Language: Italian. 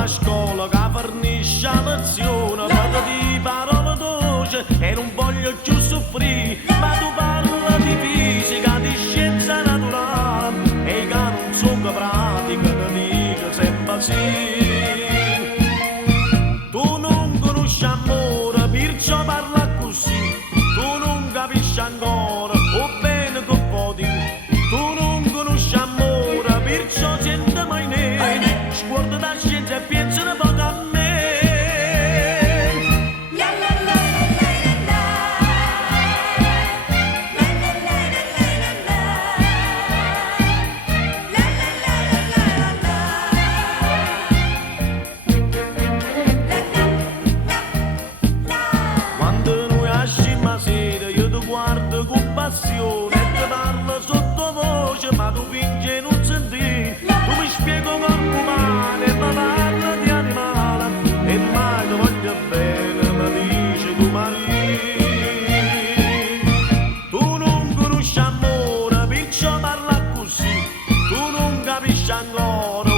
la scuola che fornisce a lezione, vado di parole dolci e non voglio più soffrire, ma tu parla di fisica, di scienza naturale e che non sono pratica, ti dico sempre sì. Tu non conosci amore, perciò parla così, tu non capisci ancora, o bene che podi, tu non conosci amore, perciò senti mai ne, sguardo da scienza e pensa un po' a me. Quando noi asciamo a sera io ti guardo con passione e ti parlo sottovoce ma tu fingi non senti, tu mi spieghi corpo umano e mi parla di animale e mai ti voglio bene mi dici tu marito. Tu non conosci amore perciò parla così, tu non capisci ancora